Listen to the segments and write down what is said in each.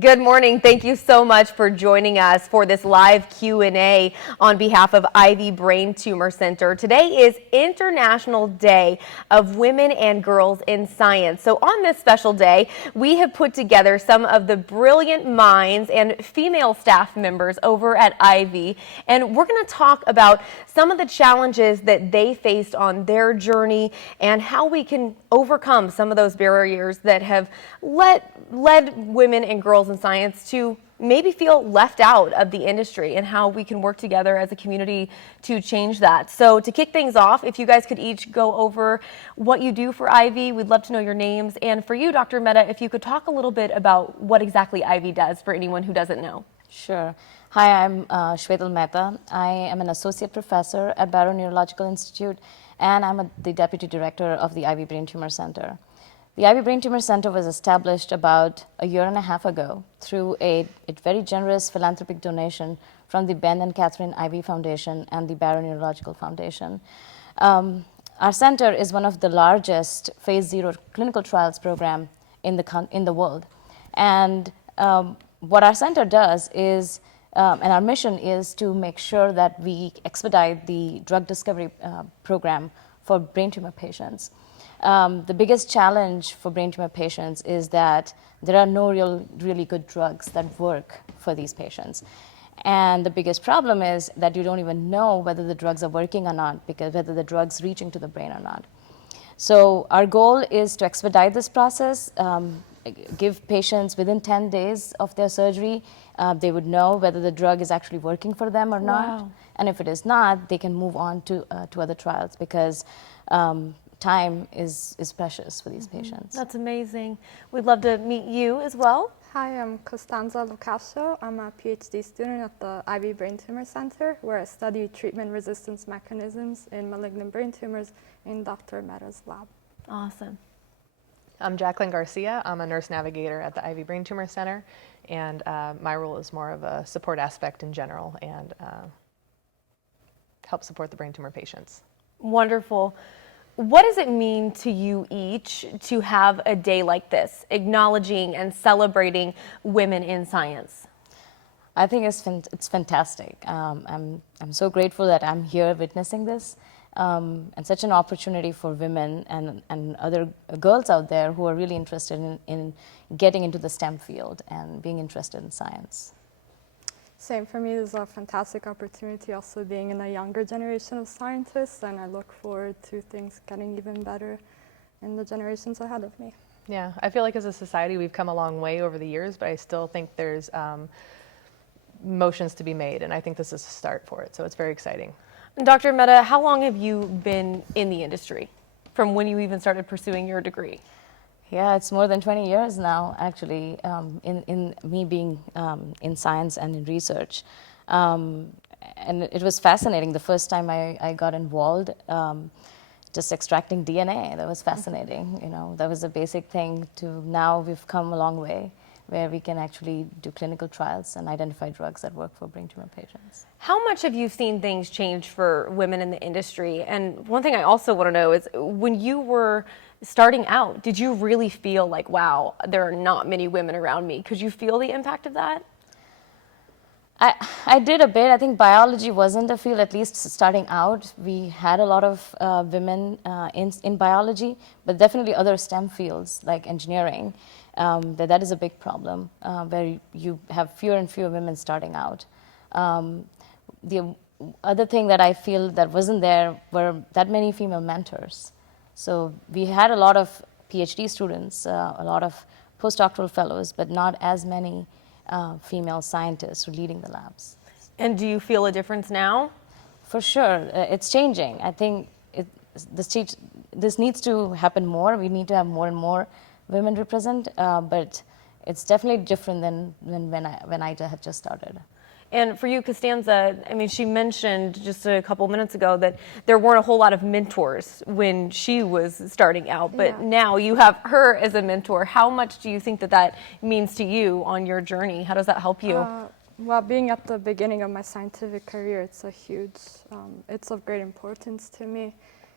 Good morning. Thank you so much for joining us for this live Q&A on behalf of Ivy Brain Tumor Center. Today is International Day of Women and Girls in Science. So on this special day, we have put together some of the brilliant minds and female staff members over at Ivy, and we're going to talk about some of the challenges that they faced on their journey and how we can overcome some of those barriers that have led women and girls in science to maybe feel left out of the industry, and how we can work together as a community to change that. So to kick things off, if you guys could each go over what you do for Ivy, we'd love to know your names. And for you, Dr. Mehta, if you could talk a little bit about what exactly Ivy does for anyone who doesn't know. Sure. Hi, I'm Shwetal Mehta. I am an associate professor at Barrow Neurological Institute, and I'm the deputy director of the Ivy Brain Tumor Center. The Ivy Brain Tumor Center was established about a year and a half ago through a very generous philanthropic donation from the Ben and Catherine Ivy Foundation and the Barrow Neurological Foundation. Our center is one of the largest phase 0 clinical trials program in the world. And what our center does is, and our mission is to make sure that we expedite the drug discovery program for brain tumor patients. The biggest challenge for brain tumor patients is that there are no really good drugs that work for these patients. And the biggest problem is that you don't even know whether the drugs are working or not, because whether the drug's reaching to the brain or not. So our goal is to expedite this process, give patients within 10 days of their surgery, they would know whether the drug is actually working for them or not. Wow. And if it is not, they can move on to other trials, because time is precious for these patients. That's amazing. We'd love to meet you as well. Hi, I'm Costanza Lo Cascio. I'm a PhD student at the Ivy Brain Tumor Center, where I study treatment resistance mechanisms in malignant brain tumors in Dr. Mehta's lab. Awesome. I'm Jaclyn Garcia. I'm a nurse navigator at the Ivy Brain Tumor Center, and my role is more of a support aspect in general and help support the brain tumor patients. Wonderful. What does it mean to you each to have a day like this, acknowledging and celebrating women in science? I think it's fantastic. I'm so grateful that I'm here witnessing this, and such an opportunity for women and other girls out there who are really interested in getting into the STEM field and being interested in science. Same for me. It's a fantastic opportunity also being in a younger generation of scientists, and I look forward to things getting even better in the generations ahead of me. Yeah, I feel like as a society we've come a long way over the years, but I still think there's motions to be made, and I think this is a start for it, so it's very exciting. Dr. Mehta, how long have you been in the industry, from when you even started pursuing your degree? Yeah, it's more than 20 years now, actually, in me being in science and in research. And it was fascinating. The first time I got involved, just extracting DNA, that was fascinating. You know, that was a basic thing, to now we've come a long way, where we can actually do clinical trials and identify drugs that work for brain tumor patients. How much have you seen things change for women in the industry? And one thing I also want to know is, when you were starting out, did you really feel like, wow, there are not many women around me? Could you feel the impact of that? I did a bit. I think biology wasn't a field, at least starting out. We had a lot of women in biology, but definitely other STEM fields like engineering. That is a big problem, where you have fewer and fewer women starting out. The other thing that I feel that wasn't there were that many female mentors. So we had a lot of PhD students, a lot of postdoctoral fellows, but not as many female scientists who are leading the labs. And do you feel a difference now? For sure, it's changing. I think this needs to happen more. We need to have more and more women represent, but it's definitely different than when I had just started. And for you, Costanza, I mean, she mentioned just a couple minutes ago that there weren't a whole lot of mentors when she was starting out, but now you have her as a mentor. How much do you think that means to you on your journey? How does that help you? Well, being at the beginning of my scientific career, it's of great importance to me.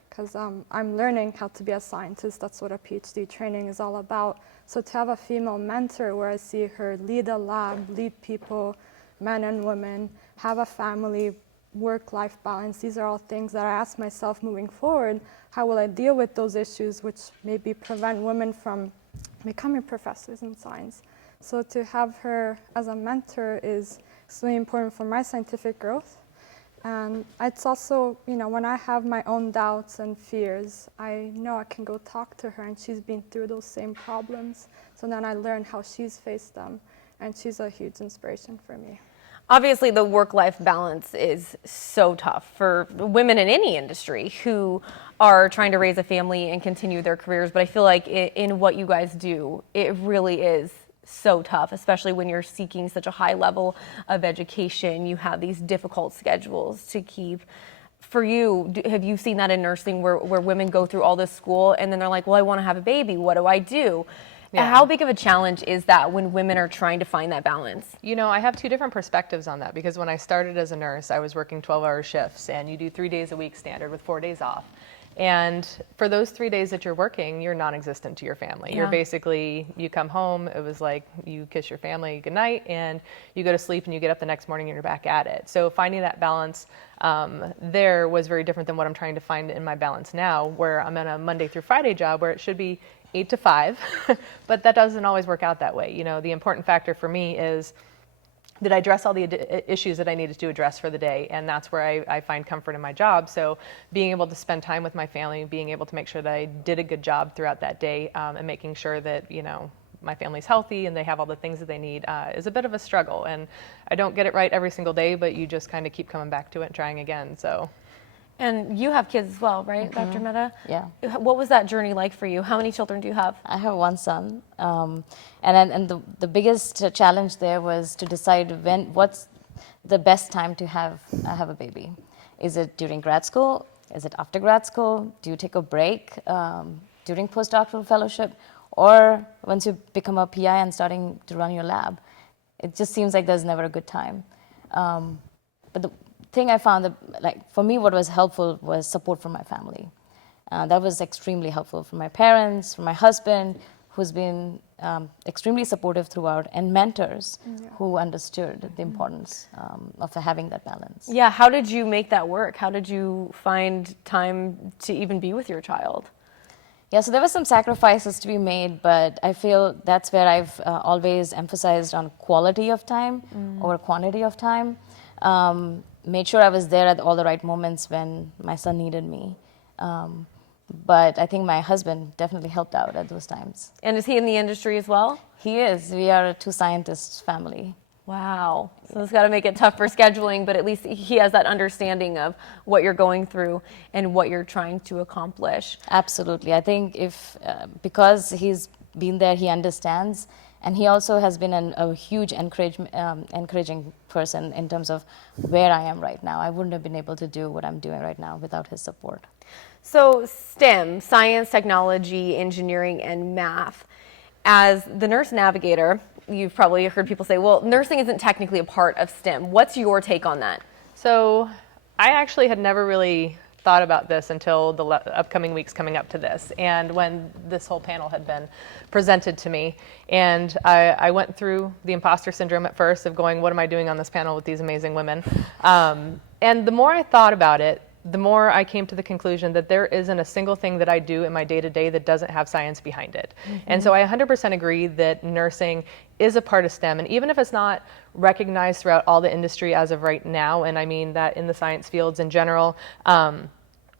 because I'm learning how to be a scientist. That's what a PhD training is all about. So to have a female mentor where I see her lead a lab, lead people, men and women, have a family, work-life balance, these are all things that I ask myself moving forward, how will I deal with those issues which maybe prevent women from becoming professors in science. So to have her as a mentor is extremely important for my scientific growth. And it's also, you know, when I have my own doubts and fears, I know I can go talk to her, and she's been through those same problems. So then I learn how she's faced them, and she's a huge inspiration for me. Obviously, the work-life balance is so tough for women in any industry who are trying to raise a family and continue their careers. But I feel like in what you guys do, it really is so tough, especially when you're seeking such a high level of education. You have these difficult schedules to keep. For you, have you seen that in nursing where women go through all this school and then they're like, well, I want to have a baby. What do I do? Yeah. How big of a challenge is that when women are trying to find that balance? You know, I have two different perspectives on that, because when I started as a nurse, I was working 12-hour shifts, and you do 3 days a week standard with 4 days off. And for those 3 days that you're working, you're non-existent to your family. Yeah. You're basically, you come home, it was like you kiss your family goodnight, and you go to sleep, and you get up the next morning and you're back at it. So finding that balance there was very different than what I'm trying to find in my balance now, where I'm in a Monday through Friday job where it should be 8 to 5, but that doesn't always work out that way. You know, the important factor for me is, did I address all the issues that I needed to address for the day? And that's where I find comfort in my job. So being able to spend time with my family, being able to make sure that I did a good job throughout that day, and making sure that, you know, my family's healthy and they have all the things that they need is a bit of a struggle. And I don't get it right every single day, but you just kind of keep coming back to it and trying again. So. And you have kids as well, right, Mm-hmm. Dr. Mehta? Yeah. What was that journey like for you? How many children do you have? I have one son, and the biggest challenge there was to decide what's the best time to have a baby. Is it during grad school? Is it after grad school? Do you take a break during postdoctoral fellowship, or once you become a PI and starting to run your lab? It just seems like there's never a good time. But the thing I found that, like, for me, what was helpful was support from my family. That was extremely helpful from my parents, from my husband, who's been extremely supportive throughout, and mentors who understood the importance of having that balance. Yeah, how did you make that work? How did you find time to even be with your child? Yeah, so there were some sacrifices to be made, but I feel that's where I've always emphasized on quality of time over quantity of time. Made sure I was there at all the right moments when my son needed me. But I think my husband definitely helped out at those times. And is he in the industry as well? He is. We are a two-scientist family. Wow. So it's got to make it tough for scheduling, but at least he has that understanding of what you're going through and what you're trying to accomplish. Absolutely. I think because he's been there, he understands. And he also has been a huge encouraging person in terms of where I am right now. I wouldn't have been able to do what I'm doing right now without his support. So STEM, science, technology, engineering, and math. As the nurse navigator, you've probably heard people say, well, nursing isn't technically a part of STEM. What's your take on that? So I actually had never really thought about this until the upcoming weeks coming up to this, and when this whole panel had been presented to me. And I went through the imposter syndrome at first of going, what am I doing on this panel with these amazing women? And the more I thought about it, the more I came to the conclusion that there isn't a single thing that I do in my day-to-day that doesn't have science behind it. And so I 100% agree that nursing is a part of STEM, and even if it's not recognized throughout all the industry as of right now, and I mean that in the science fields in general,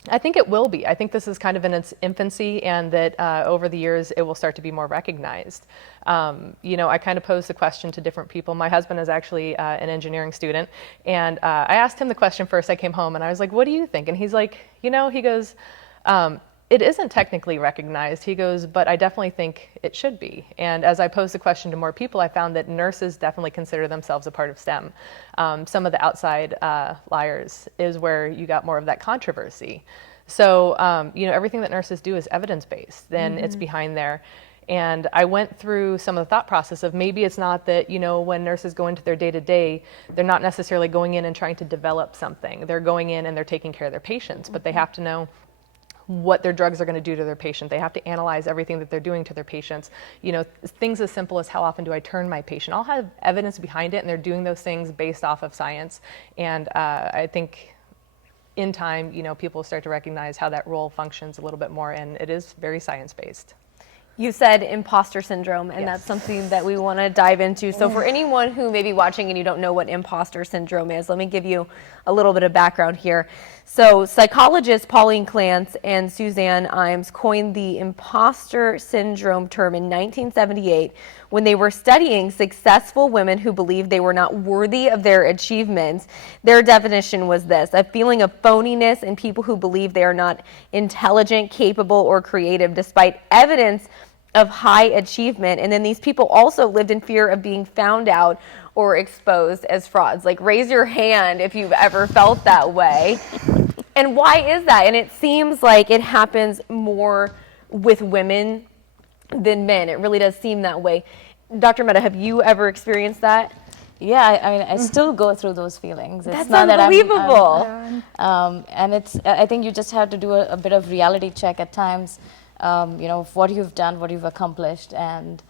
I think it will be. I think this is kind of in its infancy, and that over the years it will start to be more recognized. You know, I kind of posed the question to different people. My husband is actually an engineering student, and I asked him the question first. I came home and I was like, what do you think? And he's like, you know, he goes, it isn't technically recognized. He goes, but I definitely think it should be. And as I posed the question to more people, I found that nurses definitely consider themselves a part of STEM. Some of the outside liars is where you got more of that controversy. So, you know, everything that nurses do is evidence-based, then it's behind there. And I went through some of the thought process of maybe it's not that, you know, when nurses go into their day-to-day, they're not necessarily going in and trying to develop something. They're going in and they're taking care of their patients, but they have to know what their drugs are going to do to their patient. They have to analyze everything that they're doing to their patients. You know, things as simple as how often do I turn my patient. I'll have evidence behind it, and they're doing those things based off of science. And I think in time, you know, people start to recognize how that role functions a little bit more, and it is very science-based. You said imposter syndrome, and Yes. that's something that we want to dive into. So for anyone who may be watching and you don't know what imposter syndrome is, let me give you a little bit of background here. So psychologists Pauline Clance and Suzanne Imes coined the imposter syndrome term in 1978 when they were studying successful women who believed they were not worthy of their achievements. Their definition was this: a feeling of phoniness in people who believe they are not intelligent, capable, or creative despite evidence of high achievement. And then these people also lived in fear of being found out or exposed as frauds. Like, raise your hand if you've ever felt that way. And why is that? And it seems like it happens more with women than men. It really does seem that way. Dr. Mehta, have you ever experienced that? Yeah, I mean, I still go through those feelings. It's That's not that unbelievable. and I think you just have to do a bit of reality check at times, you know, of what you've done, what you've accomplished, and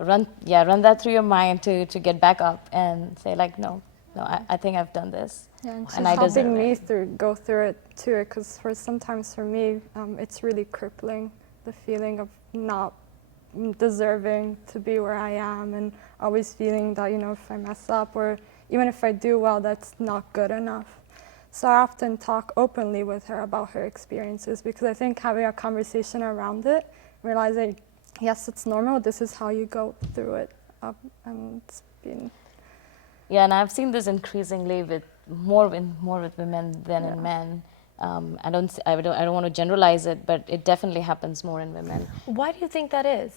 run that through your mind to get back up and say, like, no, I think I've done this. Yeah, and she's and I deserve helping it. me go through it too, because sometimes for me, it's really crippling, the feeling of not deserving to be where I am, and always feeling that, you know, if I mess up or even if I do well, that's not good enough. So I often talk openly with her about her experiences, because I think having a conversation around it, realizing, yes, it's normal, this is how you go through it, and it's been... Yeah, and I've seen this increasingly with more with women than in men. I don't want to generalize it, but it definitely happens more in women. Why do you think that is?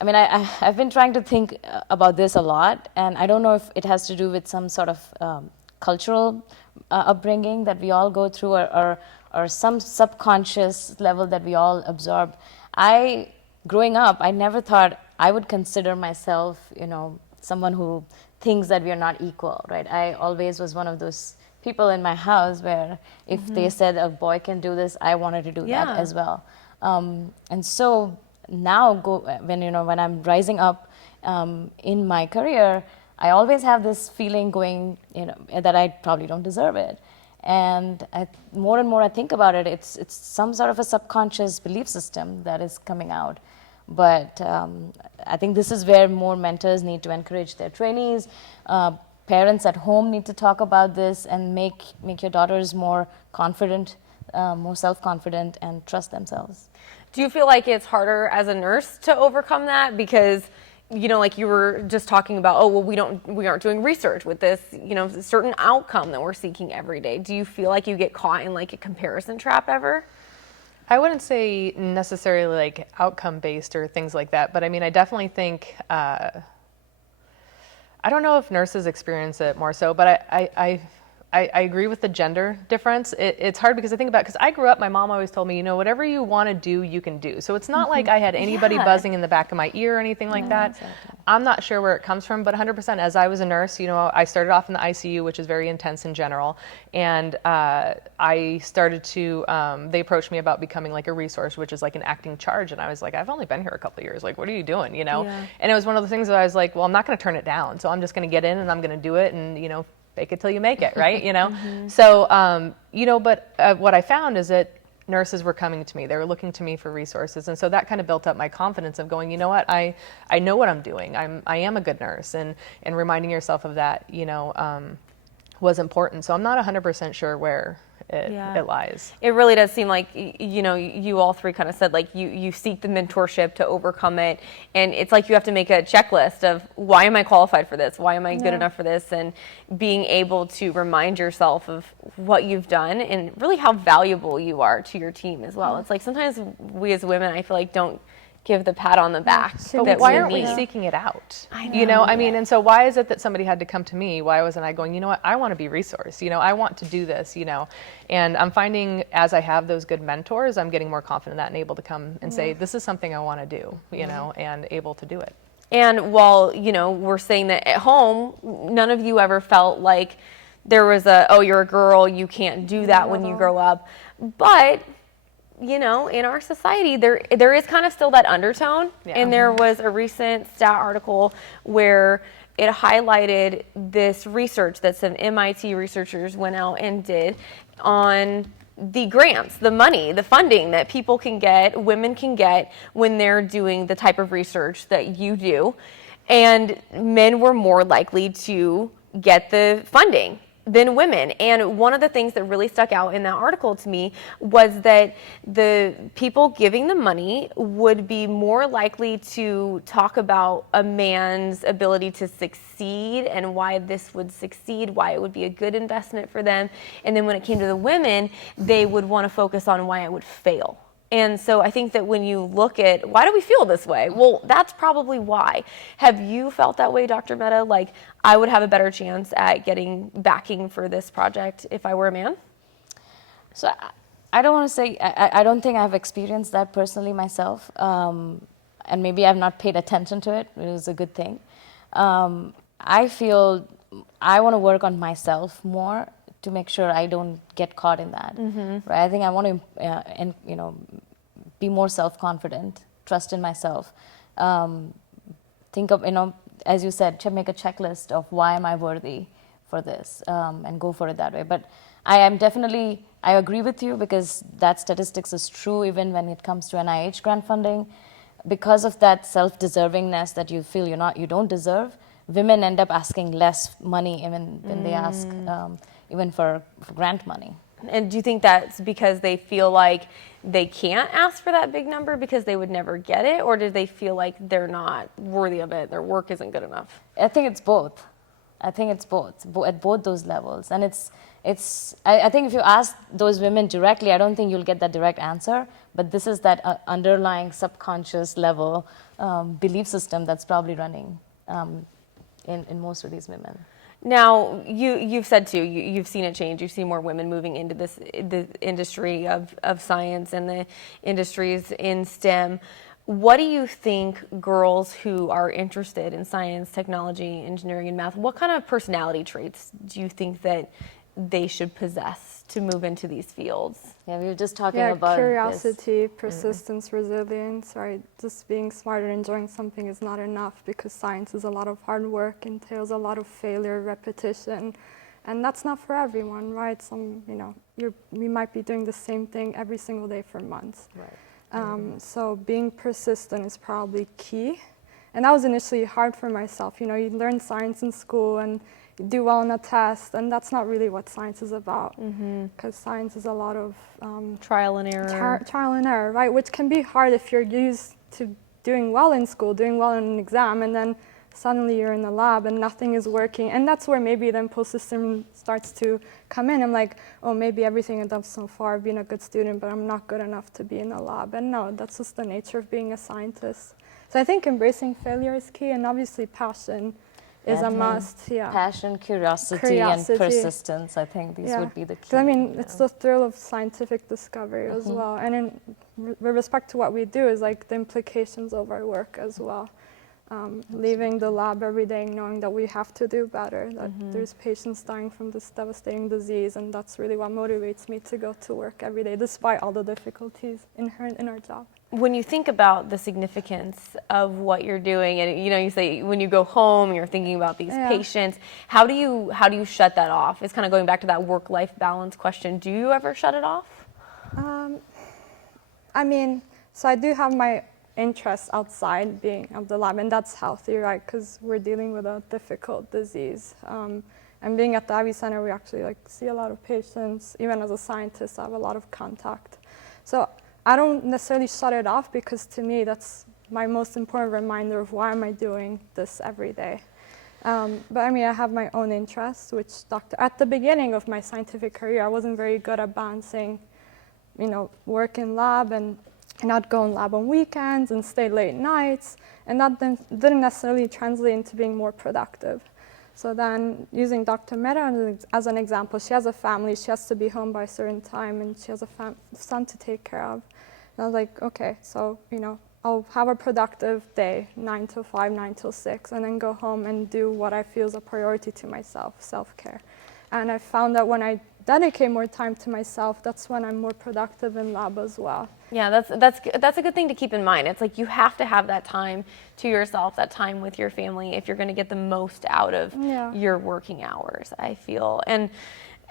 I mean, I've been trying to think about this a lot, and I don't know if it has to do with some sort of cultural upbringing that we all go through, or some subconscious level that we all absorb. Growing up, I never thought I would consider myself, you know, someone who thinks that we are not equal, right? I always was one of those people in my house where if they said a boy can do this, I wanted to do that as well. And so now, when I'm rising up in my career, I always have this feeling going, you know, that I probably don't deserve it. And more and more I think about it, it's some sort of a subconscious belief system that is coming out. But I think this is where more mentors need to encourage their trainees. Parents at home need to talk about this and make your daughters more confident, more self-confident, and trust themselves. Do you feel like it's harder as a nurse to overcome that? Because, you know, like you were just talking about, oh, well, we aren't doing research with this, you know, certain outcome that we're seeking every day. Do you feel like you get caught in like a comparison trap ever? I wouldn't say necessarily like outcome-based or things like that, but I mean, I definitely think, I don't know if nurses experience it more so, but I agree with the gender difference. It's hard because I think about, because I grew up, my mom always told me, you know, whatever you want to do, you can do. So it's not like I had anybody buzzing in the back of my ear or anything like that. Exactly. I'm not sure where it comes from, but 100% as I was a nurse, you know, I started off in the ICU, which is very intense in general. And I started to, they approached me about becoming like a resource, which is like an acting charge. And I was like, I've only been here a couple of years. Like, what are you doing, you know? Yeah. And it was one of the things that I was like, well, I'm not going to turn it down. So I'm just going to get in and I'm going to do it. And, you know, fake it till you make it, right? You know? So, you know, but what I found is that nurses were coming to me. They were looking to me for resources. And so that kind of built up my confidence of going, you know what, I know what I'm doing. I am a good nurse. And reminding yourself of that, you know, was important. So I'm not 100% sure where it lies. It really does seem like, you know, you all three kind of said like you seek the mentorship to overcome it, and it's like you have to make a checklist of why am I qualified for this? Why am I good enough for this? And being able to remind yourself of what you've done and really how valuable you are to your team as well. It's like sometimes we as women, I feel like, don't give the pat on the back. But why aren't we seeking it out? I know. You know, I mean, and so why is it that somebody had to come to me? Why wasn't I going, you know what, I want to be resourced, you know, I want to do this, you know? And I'm finding as I have those good mentors, I'm getting more confident in that and able to come and say, this is something I want to do, you know, and able to do it. And while, you know, we're saying that at home, none of you ever felt like there was oh, you're a girl, you can't do that when you grow up. But you know, in our society, there is kind of still that undertone. Yeah. And there was a recent stat article where it highlighted this research that some MIT researchers went out and did on the grants, the money, the funding that people can get, women can get when they're doing the type of research that you do. And men were more likely to get the funding than women. And one of the things that really stuck out in that article to me was that the people giving the money would be more likely to talk about a man's ability to succeed and why this would succeed, why it would be a good investment for them. And then when it came to the women, they would want to focus on why it would fail. And so I think that when you look at why do we feel this way? Well, that's probably why. Have you felt that way, Dr. Mehta? Like, I would have a better chance at getting backing for this project if I were a man? So I don't want to say, I don't think I've experienced that personally myself. And maybe I've not paid attention to it. It was a good thing. I feel I want to work on myself more to make sure I don't get caught in that. Right? I think I want to, be more self-confident, trust in myself. Think of, as you said, to make a checklist of why am I worthy for this, and go for it that way. But I agree with you because that statistics is true even when it comes to NIH grant funding. Because of that self-deservingness that you feel you don't deserve, women end up asking less money even than they ask even for grant money. And do you think that's because they feel like they can't ask for that big number because they would never get it? Or do they feel like they're not worthy of it, their work isn't good enough? I think it's both. At both those levels. And I think if you ask those women directly, I don't think you'll get that direct answer. But this is that underlying subconscious level belief system that's probably running in most of these women. Now, you've said too, you've seen it change. You've seen more women moving into the industry of science and the industries in STEM. What do you think girls who are interested in science, technology, engineering, and math, what kind of personality traits do you think that they should possess to move into these fields? Yeah, we were just talking about curiosity, persistence, resilience, right? Just being smart and enjoying something is not enough because science is a lot of hard work, entails a lot of failure, repetition, and that's not for everyone, right? We might be doing the same thing every single day for months. Right. So being persistent is probably key. And that was initially hard for myself. You learn science in school and you do well on a test, and that's not really what science is about. Because science is a lot of trial and error. Trial and error, right? Which can be hard if you're used to doing well in school, doing well in an exam, and then suddenly you're in the lab and nothing is working. And that's where maybe the imposter syndrome starts to come in. I'm like, oh, maybe everything I've done so far, I've been a good student, but I'm not good enough to be in the lab. And no, that's just the nature of being a scientist. So I think embracing failure is key, and obviously passion is a must. Passion, curiosity, and persistence. I think these would be the key. It's the thrill of scientific discovery as well. And with respect to what we do is like the implications of our work as well. Leaving the lab every day knowing that we have to do better, that there's patients dying from this devastating disease, and that's really what motivates me to go to work every day, despite all the difficulties inherent in our job. When you think about the significance of what you're doing, and you say when you go home, you're thinking about these patients, how do you shut that off? It's kind of going back to that work-life balance question. Do you ever shut it off? So I do have my interests outside being of the lab, and that's healthy, right? Because we're dealing with a difficult disease. And being at the Ivy Center, we actually see a lot of patients. Even as a scientist, I have a lot of contact. So I don't necessarily shut it off because to me, that's my most important reminder of why am I doing this every day. But I have my own interests, which at the beginning of my scientific career, I wasn't very good at balancing, work in lab and not go in lab on weekends and stay late nights, and that then didn't necessarily translate into being more productive. So then using Dr. Mehta as an example, she has a family, she has to be home by a certain time, and she has a son to take care of. And I was like, okay, so, I'll have a productive day, 9 to 5, 9 till 6, and then go home and do what I feel is a priority to myself, self-care. And I found that when I dedicate more time to myself, that's when I'm more productive in lab as well. Yeah, that's a good thing to keep in mind. It's like you have to have that time to yourself, that time with your family, if you're going to get the most out of your working hours, I feel. And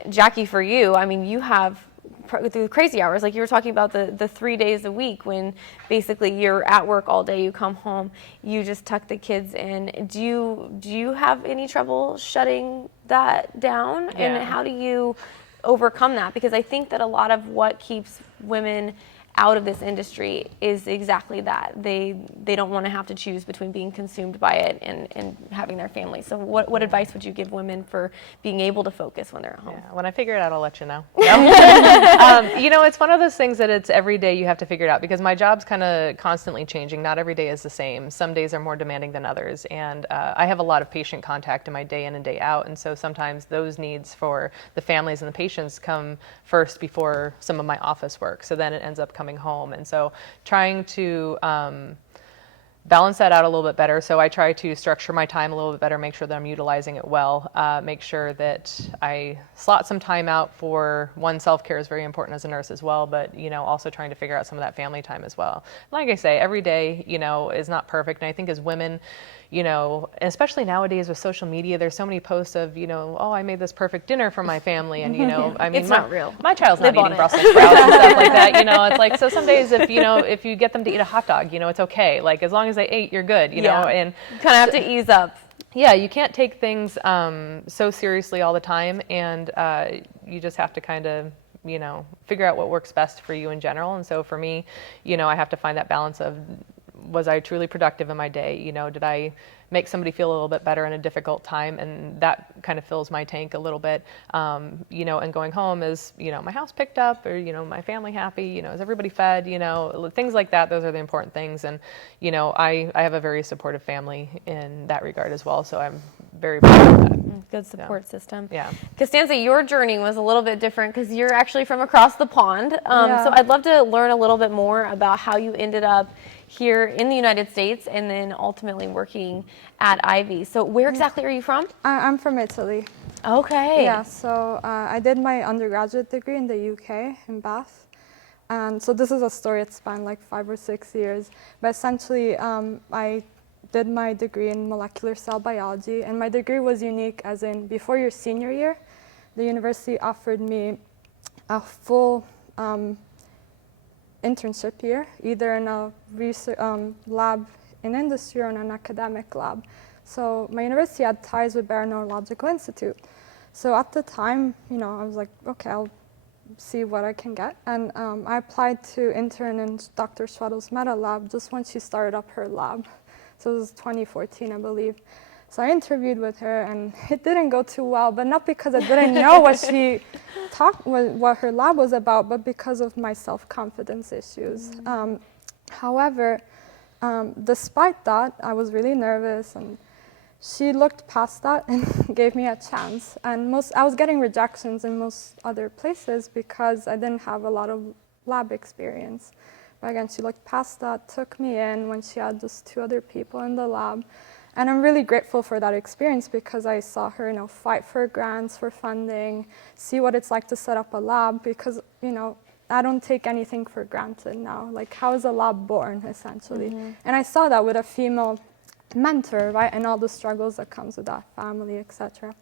Jackie, for you, I mean, you have the crazy hours, like you were talking about the 3 days a week when basically you're at work all day, you come home, you just tuck the kids in. Do you have any trouble shutting that down? Yeah. And how do you overcome that? Because I think that a lot of what keeps women out of this industry is exactly that. They don't want to have to choose between being consumed by it and having their family. So what advice would you give women for being able to focus when they're at home? Yeah, when I figure it out, I'll let you know. No? You know, it's one of those things that it's every day you have to figure it out, because my job's kind of constantly changing. Not every day is the same. Some days are more demanding than others. And I have a lot of patient contact in my day in and day out. And so sometimes those needs for the families and the patients come first before some of my office work. So then it ends up coming home. And so trying to balance that out a little bit better. So I try to structure my time a little bit better, make sure that I'm utilizing it well, make sure that I slot some time out for self-care is very important as a nurse as well, but, you know, also trying to figure out some of that family time as well. Like I say, every day, you know, is not perfect. And I think as women, you know, especially nowadays with social media, there's so many posts of, you know, oh, I made this perfect dinner for my family. And, you know, I mean, It's not real. My child's not Live on eating it. Brussels sprouts and stuff like that. You know, it's like, so some days if you get them to eat a hot dog, you know, it's okay. Like, as long as they ate, you're good, you know, and you kind of have to ease up. yeah, you can't take things so seriously all the time. And you just have to kind of, you know, figure out what works best for you in general. And so for me, you know, I have to find that balance of, was I truly productive in my day? You know, did I make somebody feel a little bit better in a difficult time? And that kind of fills my tank a little bit. You know, and going home is, you know, my house picked up, or, you know, my family happy, you know, is everybody fed, you know, things like that. Those are the important things. And, you know, I have a very supportive family in that regard as well. So I'm very proud of that. Good support system. Yeah. Costanza, your journey was a little bit different because you're actually from across the pond. Yeah. So I'd love to learn a little bit more about how you ended up here in the United States and then ultimately working at Ivy. So where exactly are you from? I'm from Italy. Okay. Yeah, so I did my undergraduate degree in the UK, in Bath. And so this is a story that spanned like 5 or 6 years. But essentially, I did my degree in molecular cell biology. And my degree was unique as in before your senior year, the university offered me a full internship year, either in a research lab in industry or in an academic lab. So my university had ties with Barrow Neurological Institute. So at the time, you know, I was like, okay, I'll see what I can get. And I applied to intern in Dr. Shwetal Mehta lab just when she started up her lab. So it was 2014, I believe. So I interviewed with her, and it didn't go too well, but not because I didn't know what her lab was about, but because of my self-confidence issues. However, despite that, I was really nervous, and she looked past that and gave me a chance. And I was getting rejections in most other places because I didn't have a lot of lab experience. But again, she looked past that, took me in when she had just 2 other people in the lab. And I'm really grateful for that experience because I saw her, you know, fight for grants, for funding, see what it's like to set up a lab because, you know, I don't take anything for granted now. Like, how is a lab born, essentially? And I saw that with a female mentor, right, and all the struggles that comes with that, family, etc.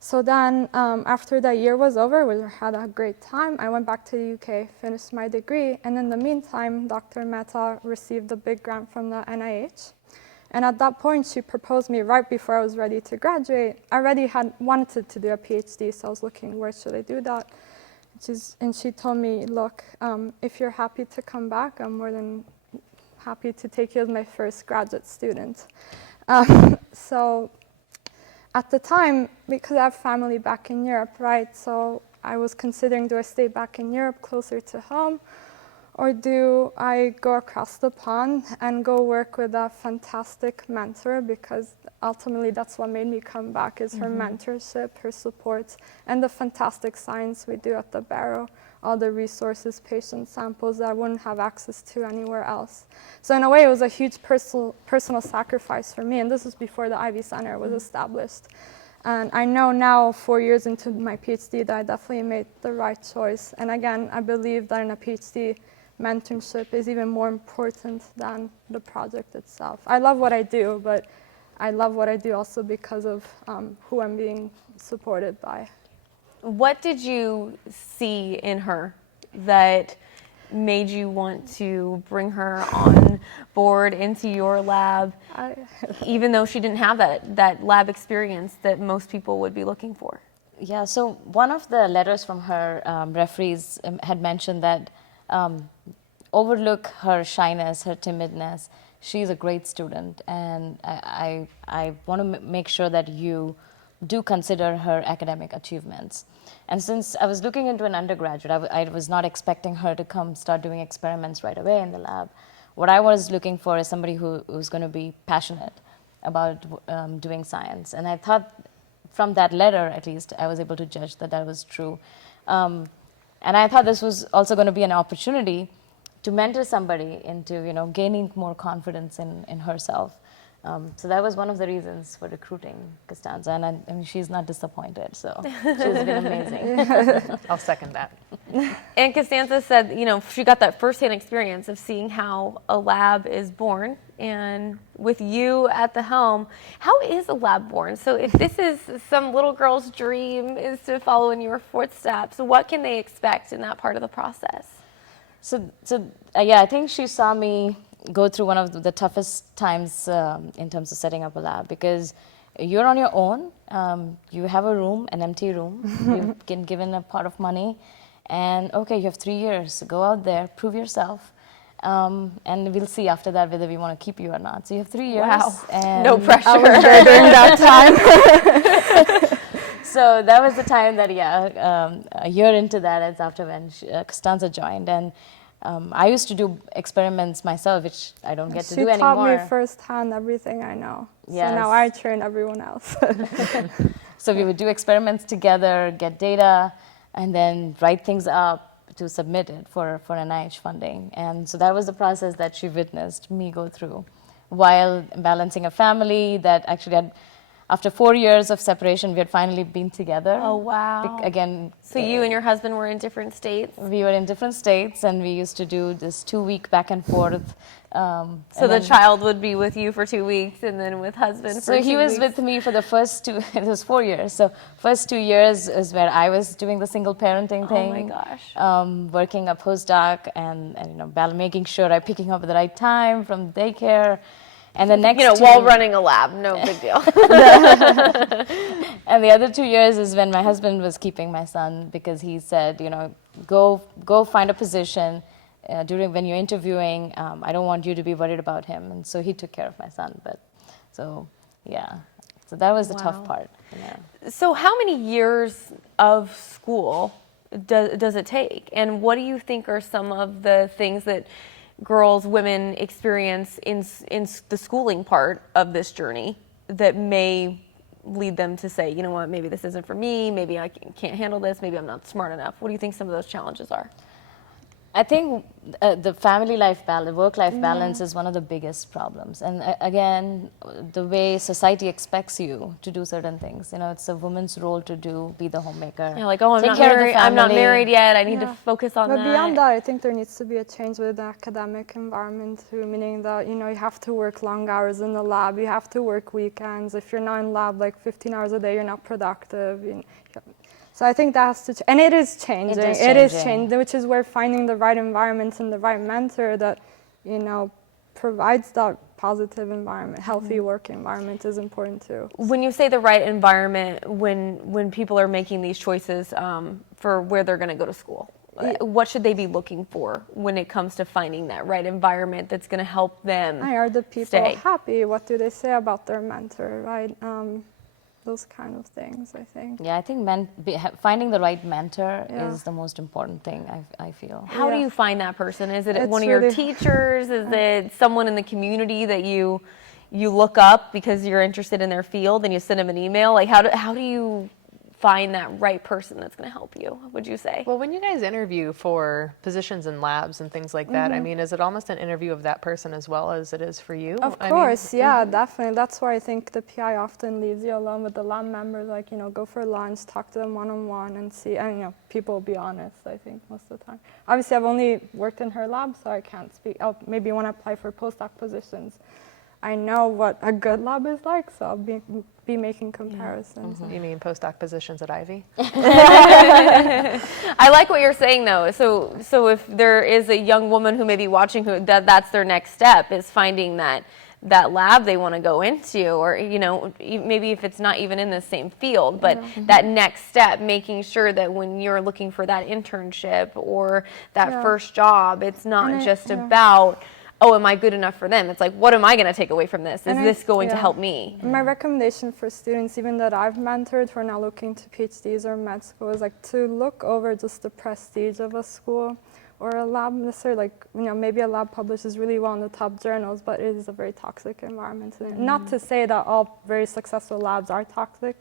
So then after that year was over, we had a great time. I went back to the UK, finished my degree, and in the meantime, Dr. Mehta received a big grant from the NIH. And at that point, she proposed me right before I was ready to graduate. I already had wanted to do a PhD, so I was looking, where should I do that? And she told me, look, if you're happy to come back, I'm more than happy to take you as my first graduate student. So at the time, because I have family back in Europe, right? So I was considering, do I stay back in Europe closer to home? Or do I go across the pond and go work with a fantastic mentor? Because ultimately that's what made me come back, is her mentorship, her support, and the fantastic science we do at the Barrow, all the resources, patient samples that I wouldn't have access to anywhere else. So in a way, it was a huge personal sacrifice for me, and this was before the Ivy Center was established. And I know now, 4 years into my PhD, that I definitely made the right choice. And again, I believe that in a PhD, mentorship is even more important than the project itself. I love what I do, but I love what I do also because of who I'm being supported by. What did you see in her that made you want to bring her on board into your lab, even though she didn't have that lab experience that most people would be looking for? Yeah, so one of the letters from her referees had mentioned that overlook her shyness, her timidness. She's a great student, and I want to make sure that you do consider her academic achievements. And since I was looking into an undergraduate, I was not expecting her to come start doing experiments right away in the lab. What I was looking for is somebody who's going to be passionate about doing science. And I thought from that letter, at least, I was able to judge that that was true. And I thought this was also going to be an opportunity to mentor somebody into, gaining more confidence in herself. So that was one of the reasons for recruiting Costanza, and I mean, she's not disappointed, so she's been amazing. I'll second that. And Costanza said, she got that firsthand experience of seeing how a lab is born, and with you at the helm, how is a lab born? So if this is some little girl's dream is to follow in your footsteps, what can they expect in that part of the process? So yeah, I think she saw me go through one of the toughest times in terms of setting up a lab, because you're on your own. You have a room, an empty room. You've been given a pot of money, and okay, you have 3 years. Go out there, prove yourself, and we'll see after that whether we want to keep you or not. So you have 3 years. Wow, and no pressure. I was there during that time. So that was the time that, a year into that is after when Costanza joined. And I used to do experiments myself, which I don't get to do anymore. She taught me firsthand everything I know. Yes. So now I train everyone else. So we would do experiments together, get data, and then write things up to submit it for NIH funding. And so that was the process that she witnessed me go through while balancing a family that actually had, after 4 years of separation, we had finally been together. Oh, wow. Again. So you and your husband were in different states? We were in different states, and we used to do this 2-week back and forth. So the child would be with you for 2 weeks, and then with husband for 2 weeks? So he was with me for the first it was 4 years. So first 2 years is where I was doing the single parenting thing. Oh my gosh. Working a postdoc and making sure I'm picking up at the right time from daycare. And the next while running a lab, no big deal. And the other 2 years is when my husband was keeping my son, because he said, go find a position when you're interviewing. I don't want you to be worried about him. And so he took care of my son. So that was the tough part. So how many years of school does it take? And what do you think are some of the things that women experience in the schooling part of this journey that may lead them to say, you know what, maybe this isn't for me, maybe I can't handle this, maybe I'm not smart enough? What do you think some of those challenges are? I think the family life balance, work-life balance is one of the biggest problems. And again, the way society expects you to do certain things. It's a woman's role to be the homemaker. Yeah, like, I'm not married yet, I need to focus on that. But beyond that, I think there needs to be a change with the academic environment too, meaning that, you have to work long hours in the lab, you have to work weekends. If you're not in lab like 15 hours a day, you're not productive. So I think that has to, and it is changing. It is changing, which is where finding the right environment and the right mentor that, provides that positive environment, healthy work environment is important too. When you say the right environment, when people are making these choices for where they're going to go to school, what should they be looking for when it comes to finding that right environment that's going to help them Are the people stay happy? What do they say about their mentor, right? Those kind of things, I think. Yeah, I think finding the right mentor is the most important thing, I feel. How do you find that person? Is it one of your teachers? Is it someone in the community that you look up because you're interested in their field and you send them an email? Like, how do you find that right person that's going to help you, would you say? Well, when you guys interview for positions in labs and things like that, I mean, is it almost an interview of that person as well as it is for you? Of course, yeah, definitely. That's why I think the PI often leaves you alone with the lab members, like, go for lunch, talk to them one-on-one and see, and, people will be honest, I think, most of the time. Obviously, I've only worked in her lab, so I can't speak. Maybe when I apply for postdoc positions, I know what a good lab is like, so I'll be making comparisons. You mean postdoc positions at Ivy? I like what you're saying, though. So if there is a young woman who may be watching who that's their next step, is finding that lab they want to go into, or maybe if it's not even in the same field, but that next step, making sure that when you're looking for that internship or that first job, it's not just about, oh, am I good enough for them? It's like, what am I going to take away from this? Is this going to help me? My recommendation for students, even that I've mentored who are now looking to PhDs or med school, is like to look over just the prestige of a school or a lab. Necessarily, maybe a lab publishes really well in the top journals, but it is a very toxic environment. Not to say that all very successful labs are toxic,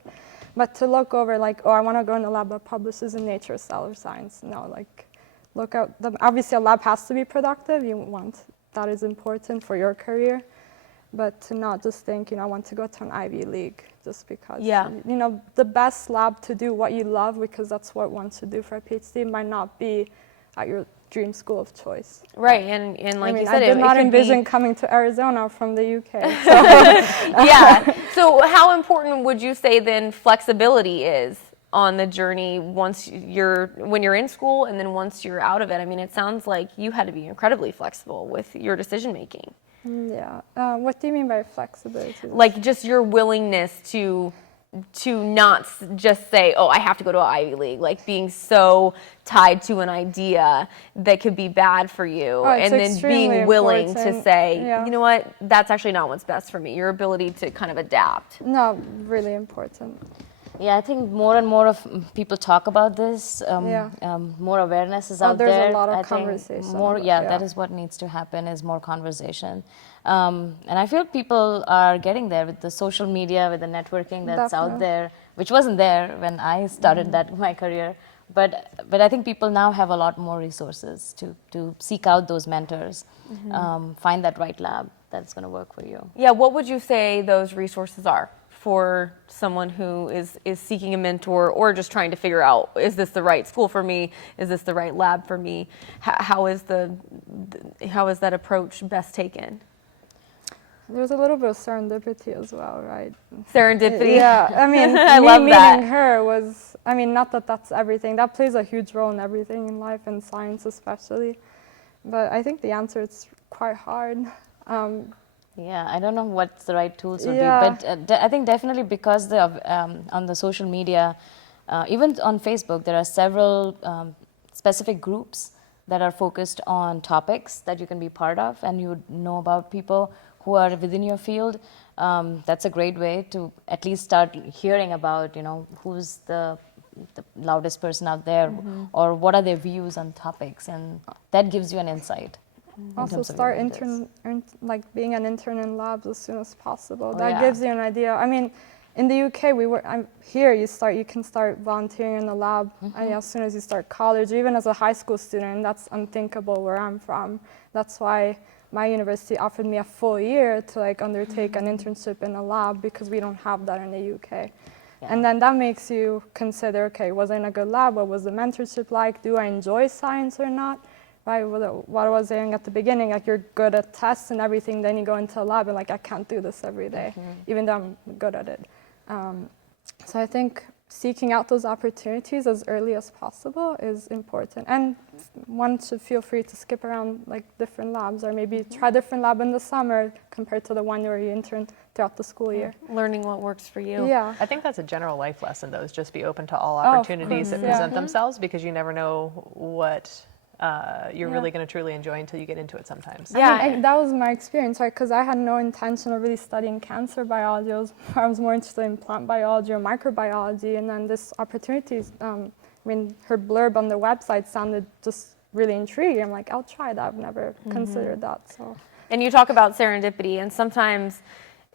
but to look over like, oh, I want to go in a lab that publishes in Nature, Cell, or Science. No, like, look out. Obviously, a lab has to be productive. That is important for your career, but to not just think, I want to go to an Ivy League just because. Yeah. The best lab to do what you love, because that's what one should do for a PhD, might not be at your dream school of choice. Right, and like you said, I did not could envision coming to Arizona from the UK. So. Yeah. So how important would you say then flexibility is on the journey when you're in school and then once you're out of it? I mean, it sounds like you had to be incredibly flexible with your decision making. Yeah. What do you mean by flexibility? Like just your willingness to not just say, oh, I have to go to an Ivy League, like being so tied to an idea that could be bad for you, and then being willing to say, you know what, that's actually not what's best for me. Your ability to kind of adapt. No, really important. Yeah, I think more and more of people talk about this. More awareness is out there. There's a lot of conversation. That is what needs to happen, is more conversation. And I feel people are getting there with the social media, with the networking that's out there, which wasn't there when I started my career. But I think people now have a lot more resources to seek out those mentors, find that right lab that's going to work for you. Yeah, what would you say those resources are for someone who is seeking a mentor or just trying to figure out, is this the right school for me? Is this the right lab for me? How is that approach best taken? There's a little bit of serendipity as well, right? Serendipity? Yeah, I mean, I me love that. meeting her was, not that that's everything. That plays a huge role in everything in life, and science especially. But I think the answer is quite hard. Yeah, I don't know what the right tools would be, but I think definitely because on the social media, even on Facebook, there are several specific groups that are focused on topics that you can be part of, and you would know about people who are within your field. That's a great way to at least start hearing about, who's the loudest person out there, or what are their views on topics, and that gives you an insight. Also start being an intern in labs as soon as possible. That gives you an idea. I mean, in the UK, you can start volunteering in the lab as soon as you start college, even as a high school student. That's unthinkable where I'm from. That's why my university offered me a full year to undertake an internship in a lab, because we don't have that in the UK. Yeah. And then that makes you consider, okay, was I in a good lab? What was the mentorship like? Do I enjoy science or not? Right, what I was saying at the beginning, you're good at tests and everything, then you go into a lab and I can't do this every day, even though I'm good at it. So I think seeking out those opportunities as early as possible is important. And one should feel free to skip around different labs, or maybe try a different lab in the summer compared to the one where you intern throughout the school year. Learning what works for you. Yeah. I think that's a general life lesson, though, is just be open to all opportunities that present themselves, because you never know what you're really going to truly enjoy until you get into it sometimes. Yeah, that was my experience, right? Because I had no intention of really studying cancer biology. I was more interested in plant biology or microbiology, and then this opportunity, her blurb on the website sounded just really intriguing. I'm like, I'll try that. I've never considered that. So. And you talk about serendipity, and sometimes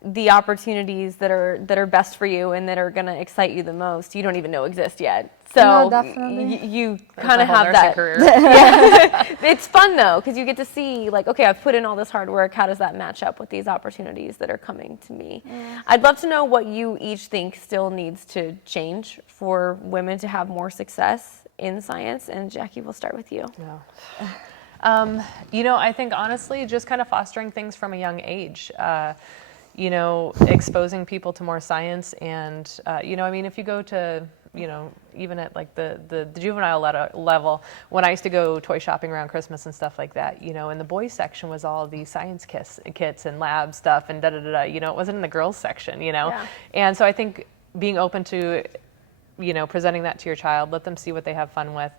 the opportunities that are best for you and that are going to excite you the most, you don't even know exist yet. So No, definitely. you That's kind my of whole have nursing that. career. Yeah. It's fun though, because you get to see like, okay, I've put in all this hard work. How does that match up with these opportunities that are coming to me? I'd love to know what you each think still needs to change for women to have more success in science. And Jackie, we'll start with you. You know, I think honestly, just kind of fostering things from a young age. You know, exposing people to more science, and you know, I mean, if you go to, you know, even at like the juvenile level, when I used to go toy shopping around Christmas and stuff like that, you know, in the boys section was all the science kits and lab stuff and da-da-da-da, you know, it wasn't in the girls section, you know. Yeah. And so I think being open to, you know, presenting that to your child, let them see what they have fun with,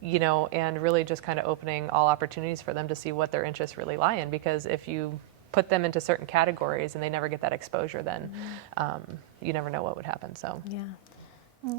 you know, and really just kind of opening all opportunities for them to see what their interests really lie in. Because if you put them into certain categories and they never get that exposure, then you never know what would happen. So Yeah.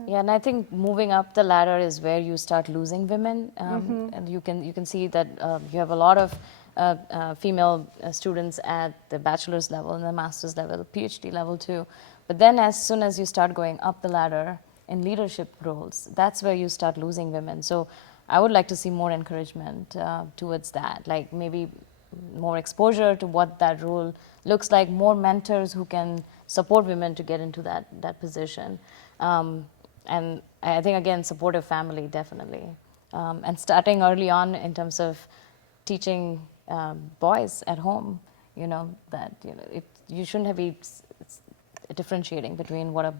Yeah, and I think moving up the ladder is where you start losing women, and you can see that you have a lot of female students at the bachelor's level and the master's level, PhD level too. But then as soon as you start going up the ladder in leadership roles, that's where you start losing women. So I would like to see more encouragement towards that, like maybe more exposure to what that role looks like, more mentors who can support women to get into that position. And I think, again, supportive family, definitely. And starting early on in terms of teaching boys at home, you know, that you shouldn't be differentiating between what a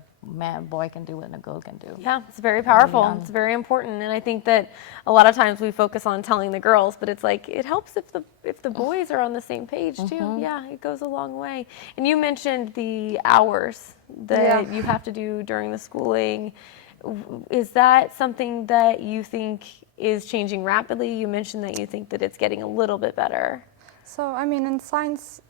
boy can do and a girl can do. Yeah, it's very powerful. Yeah. It's very important, and I think that a lot of times we focus on telling the girls, but it's like it helps if the boys are on the same page too. Yeah, it goes a long way. And you mentioned the hours that you have to do during the schooling. Is that something that you think is changing rapidly? You mentioned that you think that it's getting a little bit better. So, I mean, in science,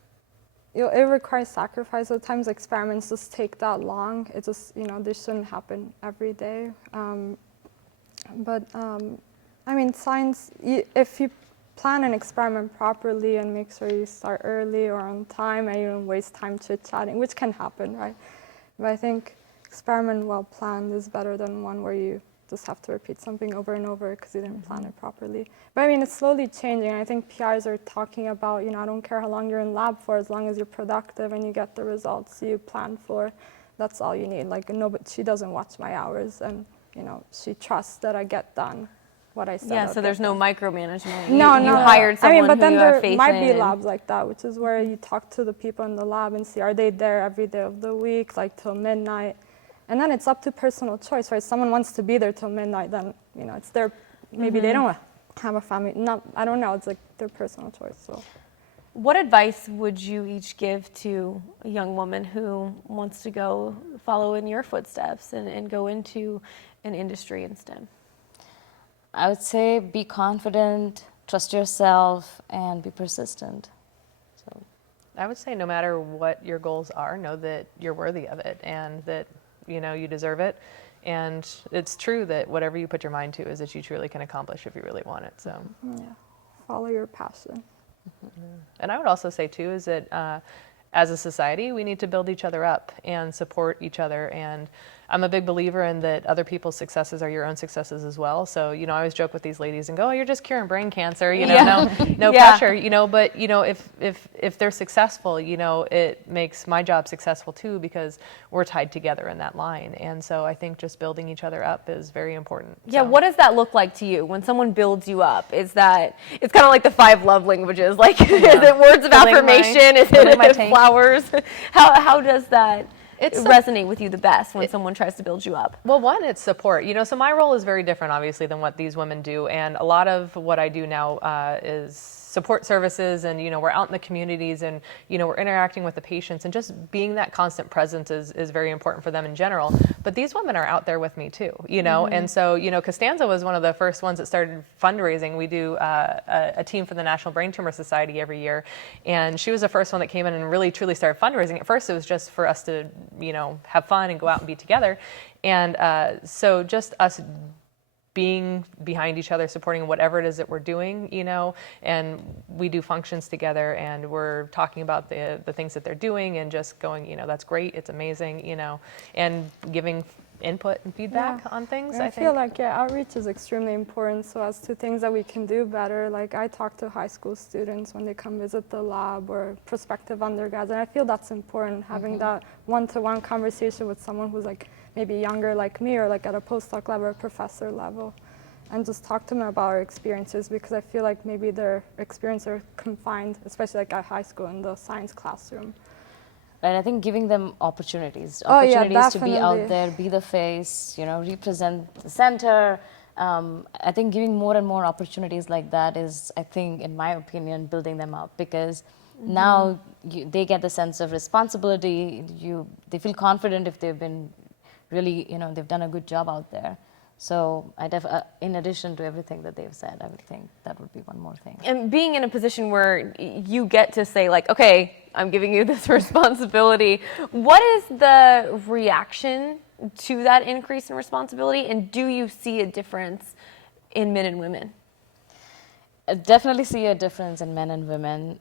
it requires sacrifice. At times, experiments just take that long. It just, they shouldn't happen every day. But I mean, science, if you plan an experiment properly and make sure you start early or on time and you don't waste time chit-chatting, which can happen, right? But I think experiment well planned is better than one where you just have to repeat something over and over because you didn't plan it properly. But I mean, it's slowly changing. I think PIs are talking about, I don't care how long you're in lab for, as long as you're productive and you get the results you plan for, that's all you need. Like, no, but she doesn't watch my hours, and, she trusts that I get done what I said. Yeah, so there's no micromanagement. No, you hired someone but then who you have there faith might be in. labs like that, which is where you talk to the people in the lab and see, are they there every day of the week, like till midnight? And then it's up to personal choice, right? Someone wants to be there till midnight, then, it's their, maybe they don't have a family. I don't know, it's like their personal choice, so. What advice would you each give to a young woman who wants to go follow in your footsteps and go into an industry in STEM? I would say be confident, trust yourself, and be persistent. So I would say no matter what your goals are, know that you're worthy of it and that you deserve it. And it's true that whatever you put your mind to is that you truly can accomplish if you really want it. So Yeah, follow your passion. And I would also say too is that as a society, we need to build each other up and support each other. And I'm a big believer in that other people's successes are your own successes as well. So, I always joke with these ladies and go, oh, you're just curing brain cancer, no Yeah. pressure, but, if they're successful, it makes my job successful too, because we're tied together in that line. And so I think just building each other up is very important. Yeah, So. what does that look like to you when someone builds you up? It's kind of like the 5 love languages. Like, is it words of affirmation? Is it flowers? How does that resonate with you the best when someone tries to build you up? Well, one, it's support. So my role is very different, obviously, than what these women do. And a lot of what I do now is support services, and, we're out in the communities, and, we're interacting with the patients, and just being that constant presence is very important for them in general. But these women are out there with me too, and so, Costanza was one of the first ones that started fundraising. We do a team for the National Brain Tumor Society every year, and she was the first one that came in and really truly started fundraising. At first it was just for us to, have fun and go out and be together. And so just us being behind each other, supporting whatever it is that we're doing, you know, and we do functions together and we're talking about the things that they're doing and just going, you know, that's great, it's amazing, you know, and giving input and feedback on things. I feel like, outreach is extremely important. So as to things that we can do better, like I talk to high school students when they come visit the lab or prospective undergrads, and I feel that's important, having that one-to-one conversation with someone who's like maybe younger like me or like at a postdoc level or professor level, and just talk to them about our experiences, because I feel like maybe their experiences are confined, especially like at high school in the science classroom. Right, I think giving them opportunities Oh, yeah, to be out definitely. there, be the face, you know, represent the center. I think giving more and more opportunities like that is, I think, in my opinion, building them up, because now they get the sense of responsibility. They feel confident if they've been really, you know, they've done a good job out there. So in addition to everything that they've said, I would think that would be one more thing. And being in a position where you get to say like, okay, I'm giving you this responsibility. What is the reaction to that increase in responsibility? And do you see a difference in men and women? I definitely see a difference in men and women.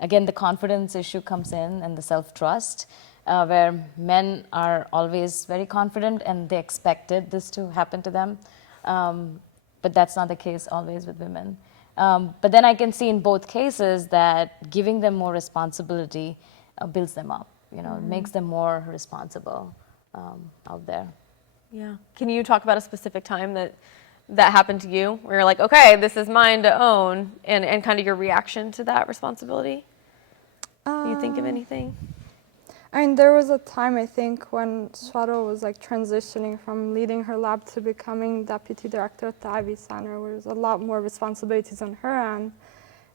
Again, the confidence issue comes in, and the self-trust. Where men are always very confident and they expected this to happen to them. But that's not the case always with women. But then I can see in both cases that giving them more responsibility builds them up, you know, makes them more responsible out there. Yeah. Can you talk about a specific time that happened to you where you're like, okay, this is mine to own, and kind of your reaction to that responsibility? Can you think of anything? I mean, there was a time, I think, when Shwetal was like transitioning from leading her lab to becoming deputy director at the Ivy Center, where there's a lot more responsibilities on her end.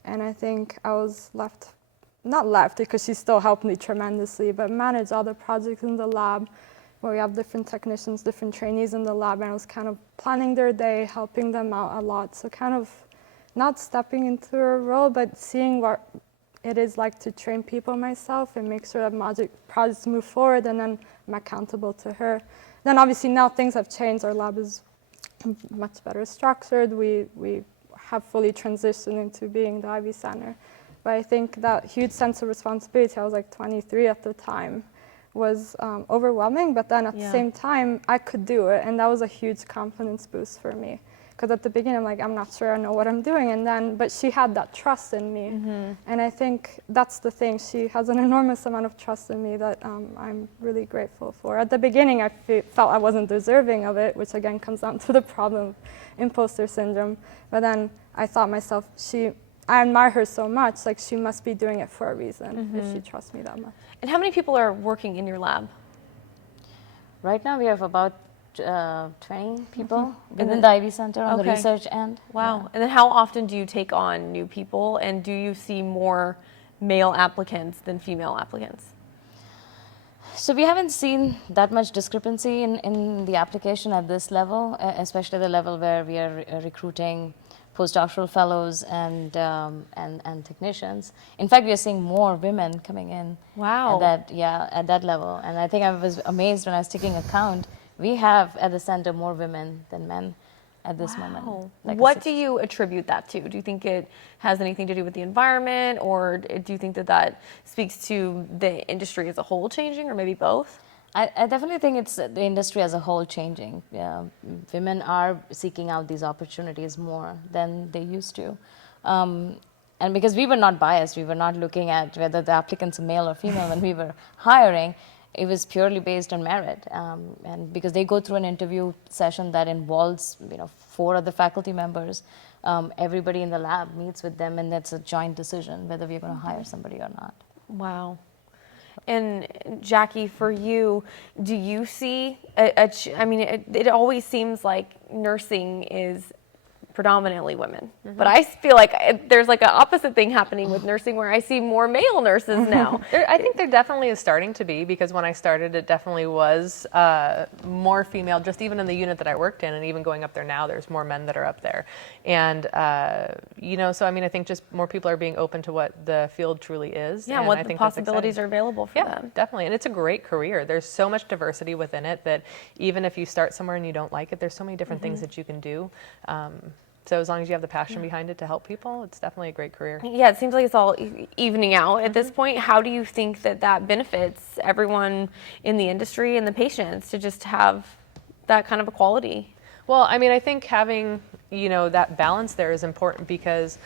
And I think I was not left because she still helped me tremendously, but manage all the projects in the lab, where we have different technicians, different trainees in the lab, and I was kind of planning their day, helping them out a lot. So kind of not stepping into her role, but seeing what it is like to train people myself and make sure that projects move forward, and then I'm accountable to her. Then obviously now things have changed. Our lab is much better structured. We have fully transitioned into being the Ivy Center. But I think that huge sense of responsibility, I was like 23 at the time, was overwhelming. But then at the same time, I could do it. And that was a huge confidence boost for me. Because at the beginning, I'm like, I'm not sure I know what I'm doing. But she had that trust in me. And I think that's the thing. She has an enormous amount of trust in me that I'm really grateful for. At the beginning, I felt I wasn't deserving of it, which again comes down to the problem of imposter syndrome. But then I thought myself, I admire her so much, like she must be doing it for a reason if she trusts me that much. And how many people are working in your lab? Right now we have about 20 people within the Ivy Center on the research end. Wow. Yeah. And then how often do you take on new people, and do you see more male applicants than female applicants? So we haven't seen that much discrepancy in the application at this level, especially the level where we are recruiting postdoctoral fellows and technicians. In fact, we are seeing more women coming in. Wow. At that level. And I think I was amazed when I was taking account. We have at the center more women than men at this moment. What do you attribute that to? Do you think it has anything to do with the environment, or do you think that speaks to the industry as a whole changing, or maybe both? I definitely think it's the industry as a whole changing. Women are seeking out these opportunities more than they used to. And because we were not biased, we were not looking at whether the applicants are male or female when we were hiring. It was purely based on merit, and because they go through an interview session that involves 4 other faculty members, everybody in the lab meets with them, and that's a joint decision whether we're going to hire somebody or not. Wow. And Jackie, for you, do you see it always seems like nursing is predominantly women. But I feel like there's like an opposite thing happening with nursing where I see more male nurses now. I think there definitely is starting to be, because when I started, it definitely was more female, just even in the unit that I worked in, and even going up there now, there's more men that are up there. And, you know, so I mean, I think just more people are being open to what the field truly is. Yeah, and what I the think that's possibilities exciting. are available for Yeah, them. definitely. And it's a great career. There's so much diversity within it that even if you start somewhere and you don't like it, there's so many different things that you can do. So as long as you have the passion behind it to help people, it's definitely a great career. Yeah, it seems like it's all evening out at this point. How do you think that that benefits everyone in the industry and the patients to just have that kind of equality? Well, I mean, I think having, you know, that balance there is important, because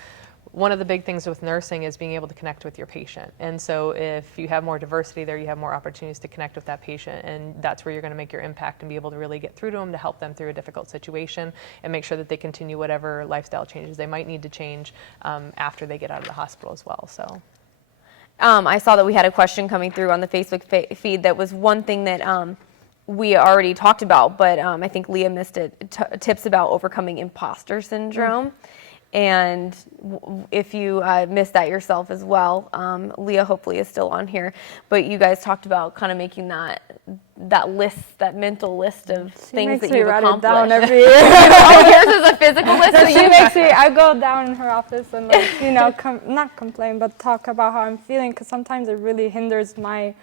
one of the big things with nursing is being able to connect with your patient. And so if you have more diversity there, you have more opportunities to connect with that patient, and that's where you're going to make your impact and be able to really get through to them, to help them through a difficult situation and make sure that they continue whatever lifestyle changes they might need to change after they get out of the hospital as well. So. I saw that we had a question coming through on the Facebook feed that was one thing that we already talked about, but I think Leah missed it, tips about overcoming imposter syndrome. And if you missed that yourself as well, Leah hopefully is still on here, but you guys talked about kind of making that list, that mental list of things that you've write accomplished. it down every year. Oh, yours is a physical list? So she makes me, I go down in her office and like, you know, not complain, but talk about how I'm feeling, because sometimes it really hinders my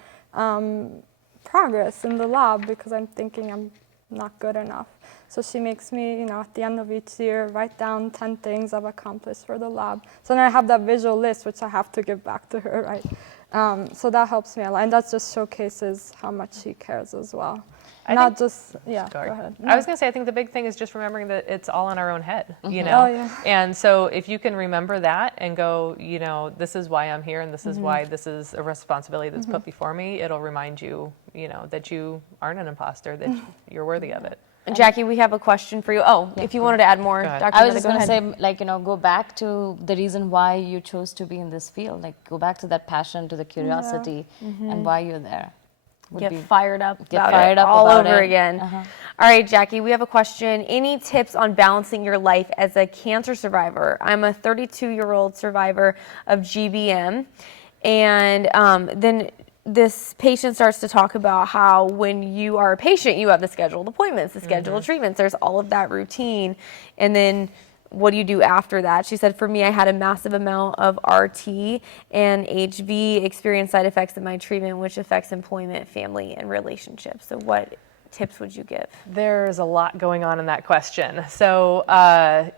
progress in the lab, because I'm thinking I'm not good enough. So she makes me, you know, at the end of each year, write down 10 things I've accomplished for the lab. So then I have that visual list, which I have to give back to her, right? So that helps me a lot. And that just showcases how much she cares as well. Go ahead. I was going to say, I think the big thing is just remembering that it's all in our own head, you know? Oh, yeah. And so if you can remember that and go, you know, this is why I'm here and this is why this is a responsibility that's put before me, it'll remind you, you know, that you aren't an imposter, that you're worthy of it. And Jackie, we have a question for you. Oh, if you wanted to add more, Dr. I was Mehta, just going to go ahead. say, like, you know, go back to the reason why you chose to be in this field. Like, go back to that passion, to the curiosity, and why you're there. Get fired up Get about fired it up all about over it. again. All right, Jackie, we have a question. Any tips on balancing your life as a cancer survivor? I'm a 32-year-old survivor of GBM, and then this patient starts to talk about how when you are a patient, you have the scheduled appointments, the scheduled treatments. There's all of that routine. And then what do you do after that? She said, for me, I had a massive amount of RT and HV, experienced side effects of my treatment, which affects employment, family, and relationships. So what tips would you give? There's a lot going on in that question. So,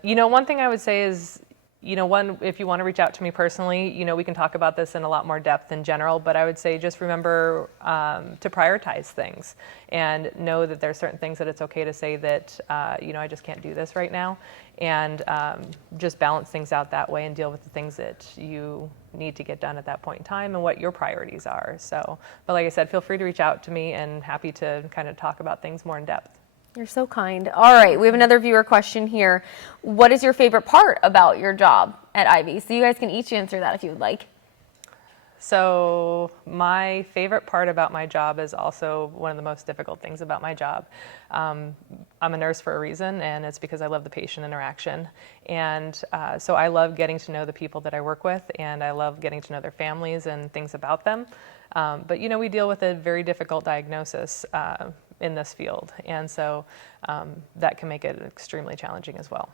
you know, one thing I would say is, you know, if you want to reach out to me personally, you know, we can talk about this in a lot more depth in general, but I would say just remember to prioritize things and know that there's certain things that it's okay to say that, you know, I just can't do this right now, and just balance things out that way and deal with the things that you need to get done at that point in time and what your priorities are. So, but like I said, feel free to reach out to me, and happy to kind of talk about things more in depth. You're so kind. All right, we have another viewer question here. What is your favorite part about your job at Ivy? So you guys can each answer that if you would like. So my favorite part about my job is also one of the most difficult things about my job. I'm a nurse for a reason, and it's because I love the patient interaction. And so I love getting to know the people that I work with, and I love getting to know their families and things about them. But, you know, we deal with a very difficult diagnosis in this field, and so that can make it extremely challenging as well.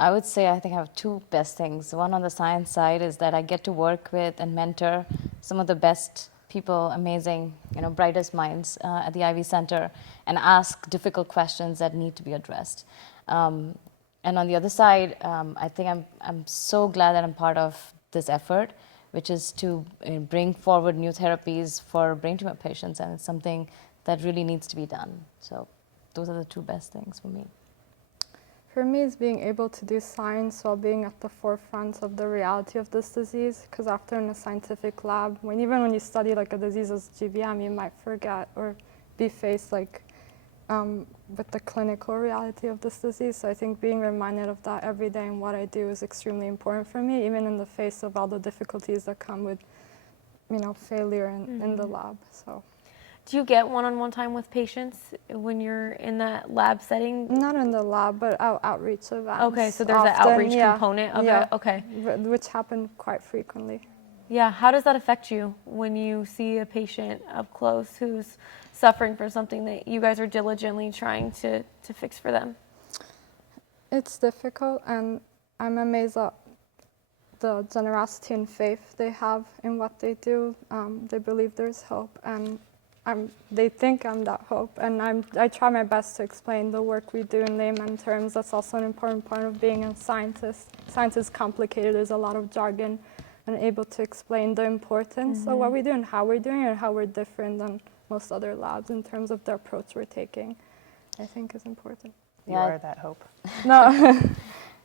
I would say I think I have two best things. One on the science side is that I get to work with and mentor some of the best people, amazing, you know, brightest minds at the Ivy Center, and ask difficult questions that need to be addressed. And on the other side, I think I'm so glad that I'm part of this effort, which is to bring forward new therapies for brain tumor patients, and it's something that really needs to be done. So those are the two best things for me. For me, it's being able to do science while being at the forefront of the reality of this disease, because often in a scientific lab, even when you study like a disease as GBM, you might forget or be faced like with the clinical reality of this disease. So I think being reminded of that every day and what I do is extremely important for me, even in the face of all the difficulties that come with, you know, failure in the lab. So. Do you get one-on-one time with patients when you're in that lab setting? Not in the lab, but outreach events. Okay, so there's an often, outreach yeah. component of Yeah. it? Okay. Which happen quite frequently. Yeah, how does that affect you when you see a patient up close who's suffering from something that you guys are diligently trying to fix for them? It's difficult, and I'm amazed at the generosity and faith they have in what they do. They believe there's hope, and they think I'm that hope, and I try my best to explain the work we do in layman terms. That's also an important part of being a scientist. Science is complicated, there's a lot of jargon, and able to explain the importance of what we do and how we're doing it and how we're different than most other labs in terms of the approach we're taking, I think is important. You are that hope. No.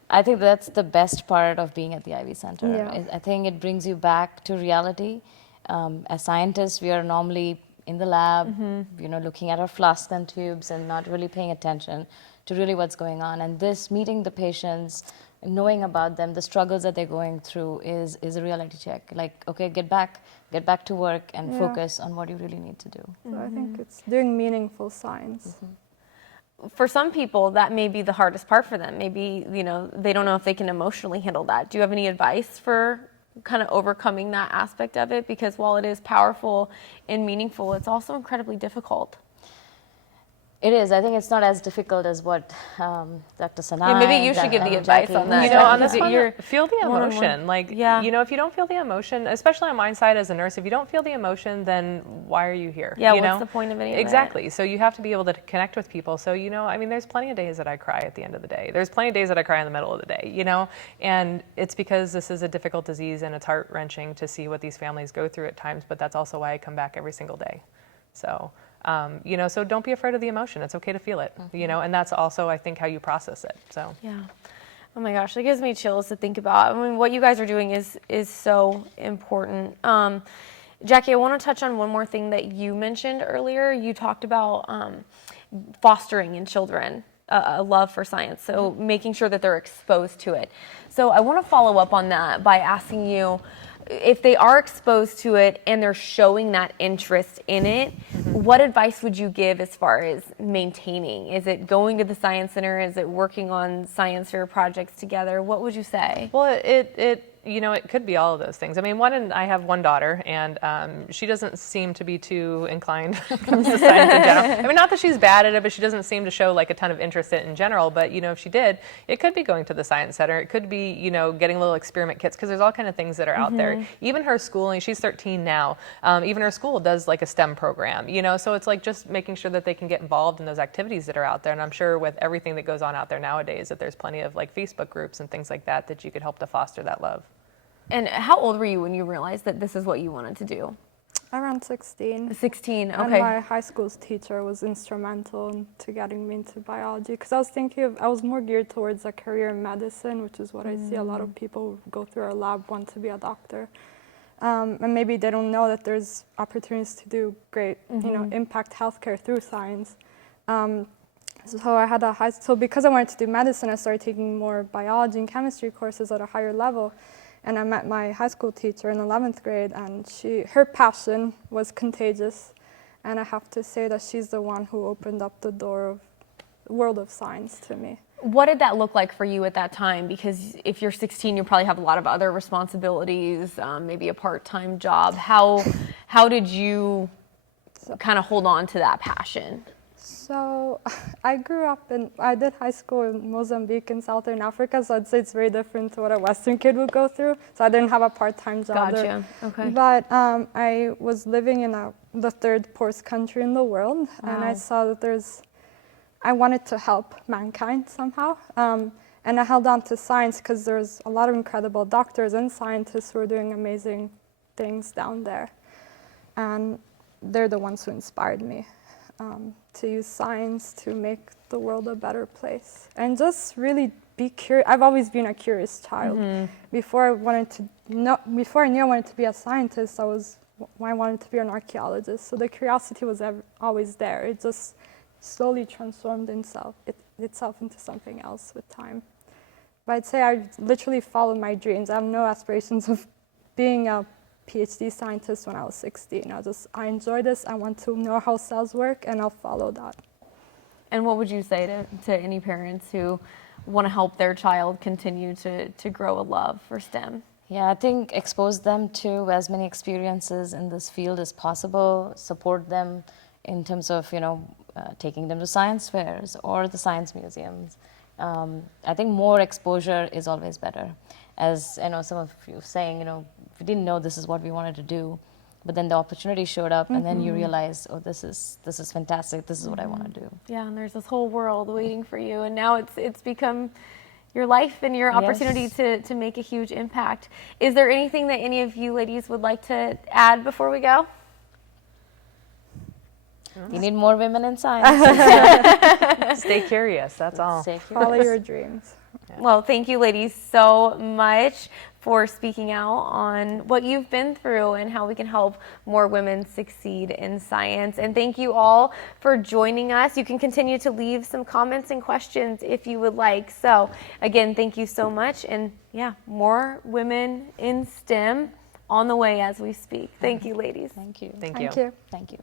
I think that's the best part of being at the Ivy Center. Yeah. I think it brings you back to reality. As scientists, we are normally in the lab, looking at our flasks and tubes and not really paying attention to really what's going on. And this, meeting the patients, knowing about them, the struggles that they're going through is a reality check. Like, okay, get back to work and focus on what you really need to do. So I think it's doing meaningful science. For some people, that may be the hardest part for them. Maybe, they don't know if they can emotionally handle that. Do you have any advice for kind of overcoming that aspect of it? Because while it is powerful and meaningful, it's also incredibly difficult. It is. I think it's not as difficult as what Dr. Sanai. Yeah, maybe you should give the advice on that. On this Because one, feel the one-on-one. emotion. If you don't feel the emotion, especially on my side as a nurse, if you don't feel the emotion, then why are you here? Yeah, what's the point of any of it? Exactly. So you have to be able to connect with people. So, there's plenty of days that I cry at the end of the day. There's plenty of days that I cry in the middle of the day, and it's because this is a difficult disease and it's heart-wrenching to see what these families go through at times, but that's also why I come back every single day. So, so don't be afraid of the emotion. It's okay to feel it, and that's also, I think, how you process it. So. Yeah. Oh my gosh, it gives me chills to think about. I mean, what you guys are doing is so important. Jackie, I want to touch on one more thing that you mentioned earlier. You talked about fostering in children a love for science, so making sure that they're exposed to it. So I want to follow up on that by asking you, if they are exposed to it and they're showing that interest in it, what advice would you give as far as maintaining? Is it going to the science center? Is it working on science fair projects together? What would you say? Well, it could be all of those things. I mean, I have one daughter, and she doesn't seem to be too inclined when it comes to science in general. I mean, not that she's bad at it, but she doesn't seem to show like a ton of interest in it in general. But, if she did, it could be going to the science center. It could be, getting little experiment kits, because there's all kind of things that are out there. Even her schooling, she's 13 now, even her school does like a STEM program, so it's like just making sure that they can get involved in those activities that are out there. And I'm sure with everything that goes on out there nowadays, that there's plenty of like Facebook groups and things like that you could help to foster that love. And how old were you when you realized that this is what you wanted to do? Around 16. 16, okay. And my high school's teacher was instrumental into getting me into biology, because I was more geared towards a career in medicine, which is what I see a lot of people who go through our lab want to be a doctor. And maybe they don't know that there's opportunities to do great, impact healthcare through science. So because I wanted to do medicine, I started taking more biology and chemistry courses at a higher level. And I met my high school teacher in 11th grade, and her passion was contagious. And I have to say that she's the one who opened up the door of the world of science to me. What did that look like for you at that time? Because if you're 16, you probably have a lot of other responsibilities, maybe a part-time job. How did you kind of hold on to that passion? So I did high school in Mozambique in Southern Africa, so I'd say it's very different to what a Western kid would go through. So I didn't have a part-time job there. Gotcha, okay. But I was living in the third poorest country in the world, and I saw that I wanted to help mankind somehow. And I held on to science because there's a lot of incredible doctors and scientists who are doing amazing things down there. And they're the ones who inspired me. To use science to make the world a better place, and just really be curious. I've always been a curious child. Before I knew I wanted to be a scientist, I wanted to be an archaeologist. So the curiosity was always there. It just slowly transformed itself into something else with time. But I'd say I literally follow my dreams. I have no aspirations of being a PhD scientist when I was 16. I enjoy this, I want to know how cells work, and I'll follow that. And what would you say to any parents who want to help their child continue to grow a love for STEM? Yeah, I think expose them to as many experiences in this field as possible, support them in terms of, taking them to science fairs or the science museums. I think more exposure is always better. As I know some of you saying, we didn't know this is what we wanted to do, but then the opportunity showed up, and then you realize, oh, this is fantastic. This is what I want to do. Yeah, and there's this whole world waiting for you, and now it's become your life and your opportunity to make a huge impact. Is there anything that any of you ladies would like to add before we go? You need more women in science. Stay curious, that's all. Stay Follow curious. your dreams. Well, thank you ladies so much for speaking out on what you've been through and how we can help more women succeed in science. And thank you all for joining us. You can continue to leave some comments and questions if you would like. So again, thank you so much. And yeah, more women in STEM on the way as we speak. Thank you, ladies. Thank you. Thank you. Thank you. Thank you.